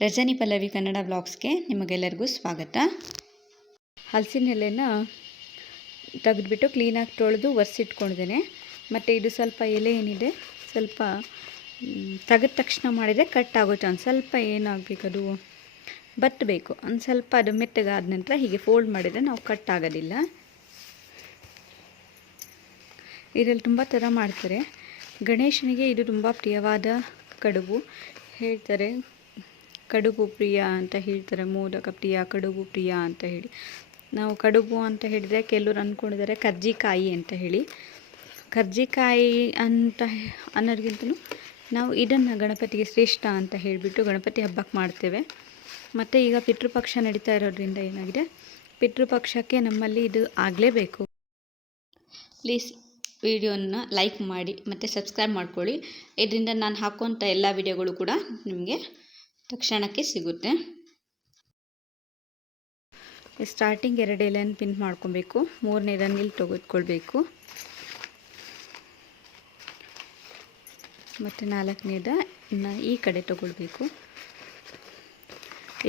ರಜನಿ ಪಲ್ಲವಿ ಕನ್ನಡ ಬ್ಲಾಗ್ಸ್ಗೆ ನಿಮಗೆಲ್ಲರಿಗೂ ಸ್ವಾಗತ. ಹಲಸಿನ ಎಲೆನ ತೆಗೆದುಬಿಟ್ಟು ಕ್ಲೀನಾಗಿ ತೊಳೆದು ಒರೆಸಿಟ್ಕೊಂಡಿದ್ದೇನೆ. ಮತ್ತು ಇದು ಸ್ವಲ್ಪ ಎಲೆ ಏನಿದೆ, ಸ್ವಲ್ಪ ತೆಗೆದ ತಕ್ಷಣ ಮಾಡಿದರೆ ಕಟ್ ಆಗೋ ಚಾನ್ಸ್ ಸ್ವಲ್ಪ ಏನಾಗಬೇಕದು ಬತ್ತಬೇಕು ಒಂದು ಸ್ವಲ್ಪ ಅದು ಮೆತ್ತಗಾದ ನಂತರ ಹೀಗೆ ಫೋಲ್ಡ್ ಮಾಡಿದರೆ ನಾವು ಕಟ್ ಆಗೋದಿಲ್ಲ. ಇದರಲ್ಲಿ ತುಂಬ ಥರ ಮಾಡ್ತಾರೆ. ಗಣೇಶನಿಗೆ ಇದು ತುಂಬ ಪ್ರಿಯವಾದ ಕಡುಬು. ಹೇಳ್ತಾರೆ ಕಡುಬು ಪ್ರಿಯ ಅಂತ ಹೇಳ್ತಾರೆ, ಮೋದಕ ಪ್ರಿಯ, ಕಡುಬು ಪ್ರಿಯ ಅಂತ ಹೇಳಿ. ನಾವು ಕಡುಬು ಅಂತ ಹೇಳಿದರೆ ಕೆಲವರು ಅಂದ್ಕೊಂಡಿದ್ದಾರೆ ಕರ್ಜಿಕಾಯಿ ಅಂತ ಹೇಳಿ. ಕರ್ಜಿಕಾಯಿ ಅಂತ ಅನ್ನೋದಕ್ಕಿಂತಲೂ ನಾವು ಇದನ್ನು ಗಣಪತಿಗೆ ಶ್ರೇಷ್ಠ ಅಂತ ಹೇಳಿಬಿಟ್ಟು ಗಣಪತಿ ಹಬ್ಬಕ್ಕೆ ಮಾಡ್ತೇವೆ. ಮತ್ತು ಈಗ ಪಿತೃಪಕ್ಷ ನಡೀತಾ ಇರೋದ್ರಿಂದ ಏನಾಗಿದೆ? ಪಿತೃಪಕ್ಷಕ್ಕೆ ನಮ್ಮಲ್ಲಿ ಇದು ಆಗಲೇಬೇಕು. ಪ್ಲೀಸ್ ವಿಡಿಯೋನ ಲೈಕ್ ಮಾಡಿ ಮತ್ತು ಸಬ್ಸ್ಕ್ರೈಬ್ ಮಾಡ್ಕೊಳ್ಳಿ. ಇದರಿಂದ ನಾನು ಹಾಕುವಂಥ ಎಲ್ಲ ವಿಡಿಯೋಗಳು ಕೂಡ ನಿಮಗೆ ತಕ್ಷಣಕ್ಕೆ ಸಿಗುತ್ತೆ. ಸ್ಟಾರ್ಟಿಂಗ್ ಎರಡು ಎಲೆಯನ್ನು ಪಿನ್ ಮಾಡ್ಕೊಬೇಕು. ಮೂರನೇದನ್ನು ಇಲ್ಲಿ ತೆಗೆದುಕೊಳ್ಬೇಕು. ಮತ್ತು ನಾಲ್ಕನೇದ ಈ ಕಡೆ ತಗೊಳ್ಬೇಕು.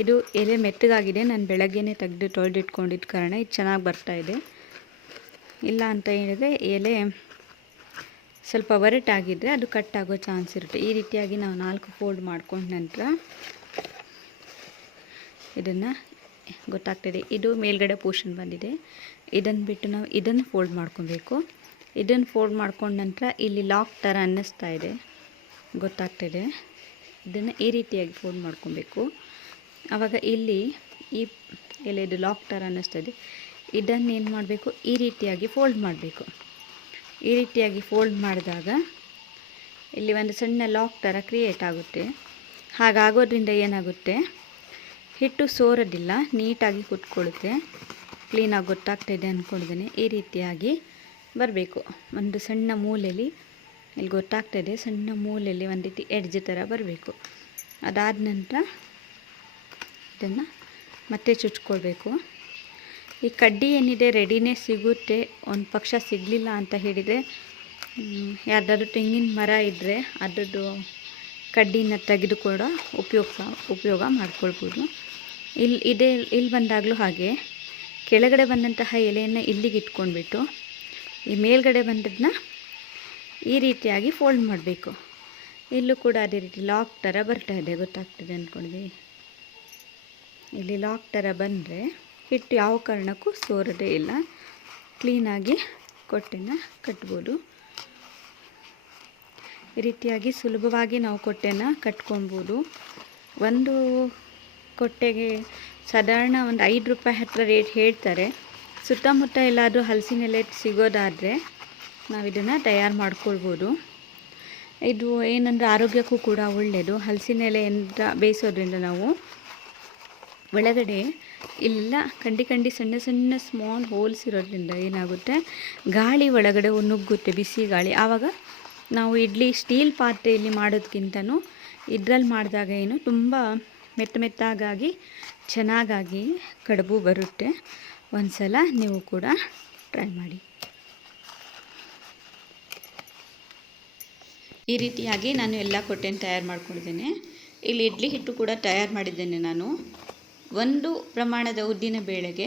ಇದು ಎಲೆ ಮೆತ್ತಗಾಗಿದೆ. ನಾನು ಬೆಳಗ್ಗೆನೇ ತೆಗೆದು ತೊಳೆದಿಟ್ಕೊಂಡಿದ್ದ ಕಾರಣ ಇದು ಚೆನ್ನಾಗಿ ಬರ್ತಾ ಇದೆ. ಇಲ್ಲ ಅಂತ ಹೇಳಿದರೆ ಎಲೆ ಸ್ವಲ್ಪ ಒರಟಾಗಿದ್ದರೆ ಅದು ಕಟ್ ಆಗೋ ಚಾನ್ಸ್ ಇರುತ್ತೆ. ಈ ರೀತಿಯಾಗಿ ನಾವು ನಾಲ್ಕು ಫೋಲ್ಡ್ ಮಾಡ್ಕೊಂಡ ನಂತರ ಇದನ್ನು ಗೊತ್ತಾಗ್ತದೆ. ಇದು ಮೇಲ್ಗಡೆ ಪೋರ್ಷನ್ ಬಂದಿದೆ. ಇದನ್ನು ಬಿಟ್ಟು ನಾವು ಇದನ್ನು ಫೋಲ್ಡ್ ಮಾಡ್ಕೊಬೇಕು. ಇದನ್ನು ಫೋಲ್ಡ್ ಮಾಡ್ಕೊಂಡ ನಂತರ ಇಲ್ಲಿ ಲಾಕ್ ಥರ ಅನ್ನಿಸ್ತಾ ಇದೆ. ಗೊತ್ತಾಗ್ತದೆ. ಇದನ್ನು ಈ ರೀತಿಯಾಗಿ ಫೋಲ್ಡ್ ಮಾಡ್ಕೊಬೇಕು. ಆವಾಗ ಇಲ್ಲಿ ಈ ಎಲೆದು ಲಾಕ್ ಥರ ಅನ್ನಿಸ್ತದೆ ಇದನ್ನು ಏನು ಮಾಡಬೇಕು? ಈ ರೀತಿಯಾಗಿ ಫೋಲ್ಡ್ ಮಾಡಬೇಕು. ಈ ರೀತಿಯಾಗಿ ಫೋಲ್ಡ್ ಮಾಡಿದಾಗ ಇಲ್ಲಿ ಒಂದು ಸಣ್ಣ ಲಾಕ್ ಥರ ಕ್ರಿಯೇಟ್ ಆಗುತ್ತೆ. ಹಾಗಾಗೋದ್ರಿಂದ ಏನಾಗುತ್ತೆ? ಹಿಟ್ಟು ಸೋರೋದಿಲ್ಲ, ನೀಟಾಗಿ ಕುತ್ಕೊಳ್ಳುತ್ತೆ. ಕ್ಲೀನಾಗಿ ಗೊತ್ತಾಗ್ತಾಯಿದೆ ಅಂದ್ಕೊಂಡಿದ್ದೀನಿ ಈ ರೀತಿಯಾಗಿ ಬರಬೇಕು. ಒಂದು ಸಣ್ಣ ಮೂಲೆಯಲ್ಲಿ ಇಲ್ಲಿ ಗೊತ್ತಾಗ್ತಾಯಿದೆ ಸಣ್ಣ ಮೂಲೆಯಲ್ಲಿ ಒಂದು ರೀತಿ ಎಡ್ಜ್ ಥರ ಬರಬೇಕು. ಅದಾದ ನಂತರ ಇದನ್ನು ಮತ್ತೆ ಚುಚ್ಕೊಳ್ಬೇಕು. ಈ ಕಡ್ಡಿ ಏನಿದೆ ರೆಡಿನೇ ಸಿಗುತ್ತೆ, ಒಂದು ಪಕ್ಷ ಸಿಗಲಿಲ್ಲ ಅಂತ ಹೇಳಿದರೆ ಯಾರ್ದಾದ್ರೂ ತೆಂಗಿನ ಮರ ಇದ್ದರೆ ಅದರದ್ದು ಕಡ್ಡಿನ ತೆಗೆದು ಉಪಯೋಗ ಉಪಯೋಗ ಮಾಡ್ಕೊಳ್ಬೋದು. ಇಲ್ಲಿ ಇದೇ ಇಲ್ಲಿ ಬಂದಾಗಲೂ ಹಾಗೆ, ಕೆಳಗಡೆ ಬಂದಂತಹ ಎಲೆಯನ್ನು ಇಲ್ಲಿಗೆ ಇಟ್ಕೊಂಡ್ಬಿಟ್ಟು, ಈ ಮೇಲ್ಗಡೆ ಬಂದದನ್ನ ಈ ರೀತಿಯಾಗಿ ಫೋಲ್ಡ್ ಮಾಡಬೇಕು. ಇಲ್ಲೂ ಕೂಡ ಅದೇ ರೀತಿ ಲಾಕ್ ಥರ ಬರ್ತಾ ಇದೆ, ಗೊತ್ತಾಗ್ತದೆ ಅಂದ್ಕೊಂಡ್ವಿ ಇಲ್ಲಿ ಲಾಕ್ ಥರ ಬಂದರೆ ಹಿಟ್ಟು ಯಾವ ಕಾರಣಕ್ಕೂ ಸೋರದೇ ಇಲ್ಲ. ಕ್ಲೀನಾಗಿ ಕೊಟ್ಟೆನ ಕಟ್ಬೋದು. ಈ ರೀತಿಯಾಗಿ ಸುಲಭವಾಗಿ ನಾವು ಕೊಟ್ಟೆನ ಕಟ್ಕೊಬೋದು. ಒಂದು ಕೊಟ್ಟೆಗೆ ಸಾಧಾರಣ ಒಂದು ಐದು ರೂಪಾಯಿ ಹತ್ತಿರ ರೇಟ್ ಹೇಳ್ತಾರೆ. ಸುತ್ತಮುತ್ತ ಎಲ್ಲಾದರೂ ಹಲಸಿನ ಎಲೆ ಸಿಗೋದಾದರೆ ನಾವು ಇದನ್ನು ತಯಾರು ಮಾಡ್ಕೊಳ್ಬೋದು. ಇದು ಏನಂದರೆ ಆರೋಗ್ಯಕ್ಕೂ ಕೂಡ ಒಳ್ಳೆಯದು ಹಲಸಿನ ಎಲೆಯಿಂದ ಬೇಯಿಸೋದ್ರಿಂದ ನಾವು ಒಳಗಡೆ ಇಲ್ಲ ಕಂಡಿ ಕಂಡಿ ಸಣ್ಣ ಸಣ್ಣ ಸ್ಮಾಲ್ ಹೋಲ್ಸ್ ಇರೋದ್ರಿಂದ ಏನಾಗುತ್ತೆ? ಗಾಳಿ ಒಳಗಡೆ ನುಗ್ಗುತ್ತೆ ಬಿಸಿ ಗಾಳಿ. ಆವಾಗ ನಾವು ಇಡ್ಲಿ ಸ್ಟೀಲ್ ಪಾತ್ರೆಯಲ್ಲಿ ಮಾಡೋದಕ್ಕಿಂತನೂ ಇದ್ರಲ್ಲಿ ಮಾಡಿದಾಗ ಏನು ತುಂಬ ಮೆತ್ತ ಮೆತ್ತಾಗಾಗಿ ಚೆನ್ನಾಗಾಗಿ ಕಡುಬು ಬರುತ್ತೆ. ಒಂದು ಸಲ ನೀವು ಕೂಡ ಟ್ರೈ ಮಾಡಿ. ಈ ರೀತಿಯಾಗಿ ನಾನು ಎಲ್ಲ ಕೊಟ್ಟೆನ ತಯಾರು ಮಾಡ್ಕೊಂಡಿದ್ದೇನೆ. ಇಲ್ಲಿ ಇಡ್ಲಿ ಹಿಟ್ಟು ಕೂಡ ತಯಾರು ಮಾಡಿದ್ದೇನೆ ನಾನು. ಒಂದು ಪ್ರಮಾಣದ ಉದ್ದಿನ ಬೇಳೆಗೆ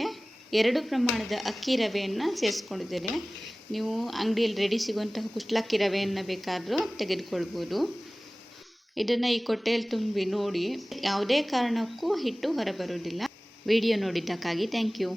ಎರಡು ಪ್ರಮಾಣದ ಅಕ್ಕಿ ರವೆಯನ್ನು ಸೇರಿಸ್ಕೊಂಡಿದ್ದೇನೆ. ನೀವು ಅಂಗಡಿಯಲ್ಲಿ ರೆಡಿ ಸಿಗುವಂತಹ ಕುಟ್ಲಕ್ಕಿ ರವೆಯನ್ನು ಬೇಕಾದರೂ ತೆಗೆದುಕೊಳ್ಬೋದು. ಇದನ್ನು ಈ ಕೊಟ್ಟೆಯಲ್ಲಿ ತುಂಬಿ ನೋಡಿ ಯಾವುದೇ ಕಾರಣಕ್ಕೂ ಹಿಟ್ಟು ಹೊರಬರೋದಿಲ್ಲ ವಿಡಿಯೋ ನೋಡಿದ್ದಕ್ಕಾಗಿ ಥ್ಯಾಂಕ್ ಯು